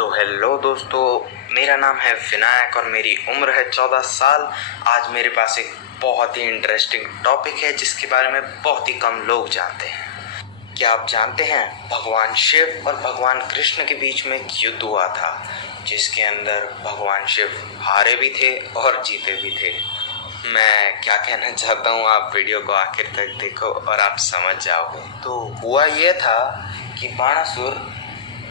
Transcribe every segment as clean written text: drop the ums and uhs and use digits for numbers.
तो हेलो दोस्तों, मेरा नाम है विनायक और मेरी उम्र है 14 साल। आज मेरे पास एक बहुत ही इंटरेस्टिंग टॉपिक है जिसके बारे में बहुत ही कम लोग जानते हैं। क्या आप जानते हैं भगवान शिव और भगवान कृष्ण के बीच में एक युद्ध हुआ था जिसके अंदर भगवान शिव हारे भी थे और जीते भी थे। मैं क्या कहना चाहता हूँ, आप वीडियो को आखिर तक देखो और आप समझ जाओगे। तो हुआ ये था कि बाणासुर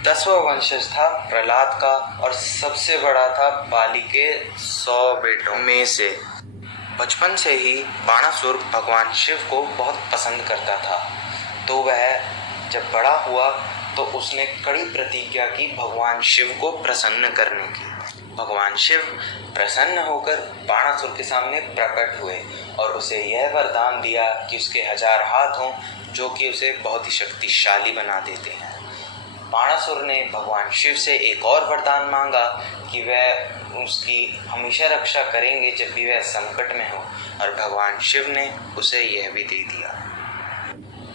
10वां वंशज था प्रहलाद का और सबसे बड़ा था बाली के 100 बेटों में से। बचपन से ही बाणासुर भगवान शिव को बहुत पसंद करता था, तो वह जब बड़ा हुआ तो उसने कड़ी प्रतिज्ञा की भगवान शिव को प्रसन्न करने की। भगवान शिव प्रसन्न होकर बाणासुर के सामने प्रकट हुए और उसे यह वरदान दिया कि उसके 1000 हाथ हों जो कि उसे बहुत ही शक्तिशाली बना देते हैं। बाणासुर ने भगवान शिव से एक और वरदान मांगा कि वह उसकी हमेशा रक्षा करेंगे जब भी वह संकट में हो, और भगवान शिव ने उसे यह भी दे दिया।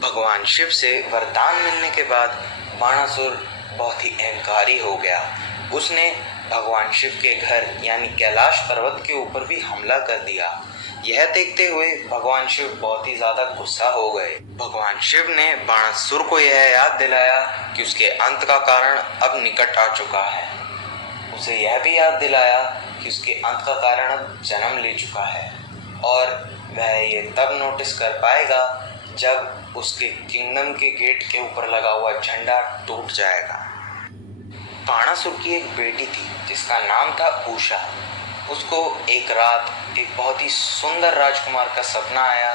भगवान शिव से वरदान मिलने के बाद बाणासुर बहुत ही अहंकारी हो गया। उसने भगवान शिव के घर यानी कैलाश पर्वत के ऊपर भी हमला कर दिया। यह देखते हुए भगवान शिव बहुत ही ज्यादा गुस्सा हो गए। भगवान शिव ने बाणासुर को यह याद दिलाया कि उसके अंत का कारण अब निकट आ चुका है। उसे यह भी याद दिलाया कि उसके अंत का कारण अब जन्म ले चुका है और वह ये तब नोटिस कर पाएगा जब उसके किंगडम के गेट के ऊपर लगा हुआ झंडा टूट जाएगा। बाणासुर की एक बेटी थी जिसका नाम था उषा। उसको एक रात एक बहुत ही सुंदर राजकुमार का सपना आया।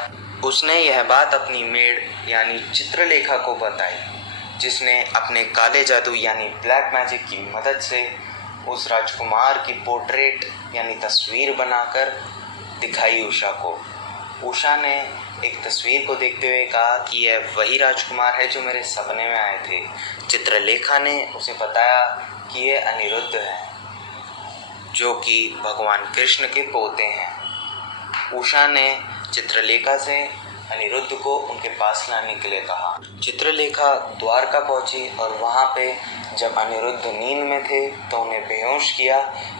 उसने यह बात अपनी मेड यानी चित्रलेखा को बताई, जिसने अपने काले जादू यानी ब्लैक मैजिक की मदद से उस राजकुमार की पोर्ट्रेट यानी तस्वीर बनाकर दिखाई उषा को। उषा ने एक तस्वीर को देखते हुए कहा कि यह वही राजकुमार है जो मेरे सपने में आए थे। चित्रलेखा ने उसे बताया कि यह अनिरुद्ध है जो कि भगवान कृष्ण के पोते हैं। उषा ने चित्रलेखा से अनिरुद्ध को उनके पास लाने के लिए कहा। चित्रलेखा द्वारका पहुंची और वहां पे जब अनिरुद्ध नींद में थे तो उन्हें बेहोश किया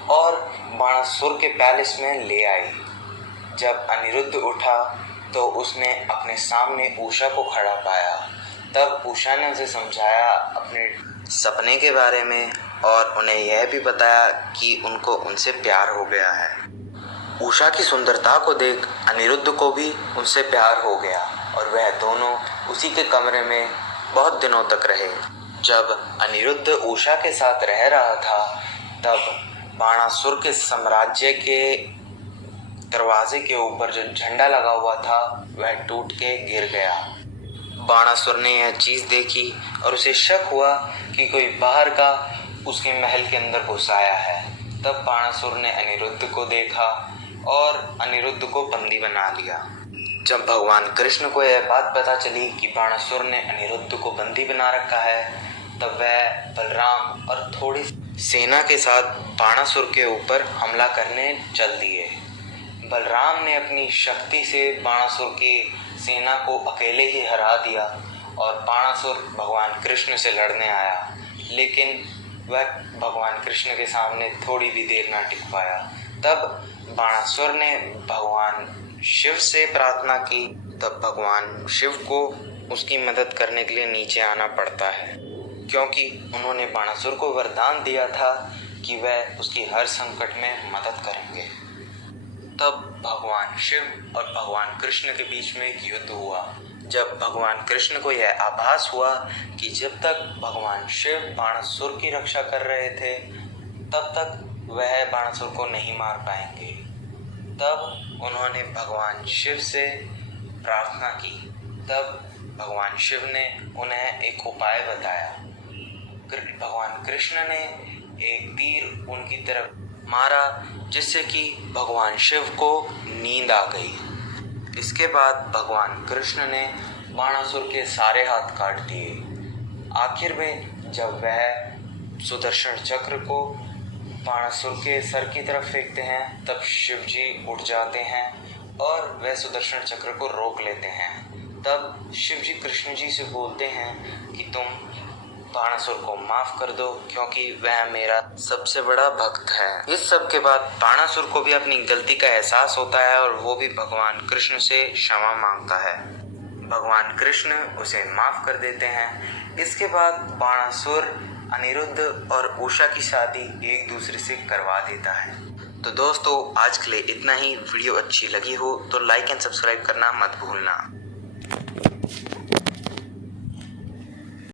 और बाणासुर के पैलेस में ले आई। जब अनिरुद्ध उठा तो उसने अपने सामने उषा को खड़ा पाया। तब उषा ने उसे समझाया अपने सपने के बारे में और उन्हें यह भी बताया कि उनको उनसे प्यार हो गया है। उषा की सुंदरता को देख अनिरुद्ध को भी उनसे प्यार हो गया और वह दोनों उसी के कमरे में बहुत दिनों तक रहे। जब अनिरुद्ध उषा के साथ रह रहा था तब बाणासुर के साम्राज्य के दरवाजे के ऊपर जो झंडा लगा हुआ था वह टूट के गिर गया। बाणासुर ने यह चीज देखी और उसे शक हुआ कि कोई बाहर का उसके महल के अंदर घुस आया है। तब बाणासुर ने अनिरुद्ध को देखा और अनिरुद्ध को बंदी बना लिया। जब भगवान कृष्ण को यह बात पता चली कि बाणासुर ने अनिरुद्ध को बंदी बना रखा है तब वह बलराम और थोड़ी सेना के साथ बाणासुर के ऊपर हमला करने चल दिए। बलराम ने अपनी शक्ति से बाणासुर की सेना को अकेले ही हरा दिया और बाणासुर भगवान कृष्ण से लड़ने आया, लेकिन वह भगवान कृष्ण के सामने थोड़ी भी देर ना टिक पाया। तब बाणासुर ने भगवान शिव से प्रार्थना की। तब भगवान शिव को उसकी मदद करने के लिए नीचे आना पड़ता है, क्योंकि उन्होंने बाणासुर को वरदान दिया था कि वह उसकी हर संकट में मदद करेंगे। तब भगवान शिव और भगवान कृष्ण के बीच में एक युद्ध हुआ। जब भगवान कृष्ण को यह आभास हुआ कि जब तक भगवान शिव बाणासुर की रक्षा कर रहे थे तब तक वह बाणासुर को नहीं मार पाएंगे, तब उन्होंने भगवान शिव से प्रार्थना की। तब भगवान शिव ने उन्हें एक उपाय बताया। भगवान कृष्ण ने एक तीर उनकी तरफ मारा जिससे कि भगवान शिव को नींद आ गई। इसके बाद भगवान कृष्ण ने बाणासुर के सारे हाथ काट दिए। आखिर में जब वह सुदर्शन चक्र को बाणासुर के सर की तरफ फेंकते हैं तब शिव जी उठ जाते हैं और वह सुदर्शन चक्र को रोक लेते हैं। तब शिव जी कृष्ण जी से बोलते हैं कि तुम बाणासुर को माफ कर दो क्योंकि वह मेरा सबसे बड़ा भक्त है। इस सब के बाद बाणासुर को भी अपनी गलती का एहसास होता है और वो भी भगवान कृष्ण से क्षमा मांगता है। भगवान कृष्ण उसे माफ कर देते हैं। इसके बाद बाणासुर अनिरुद्ध और उषा की शादी एक दूसरे से करवा देता है। तो दोस्तों आज के लिए इतना ही। वीडियो अच्छी लगी हो तो लाइक एंड सब्सक्राइब करना मत भूलना।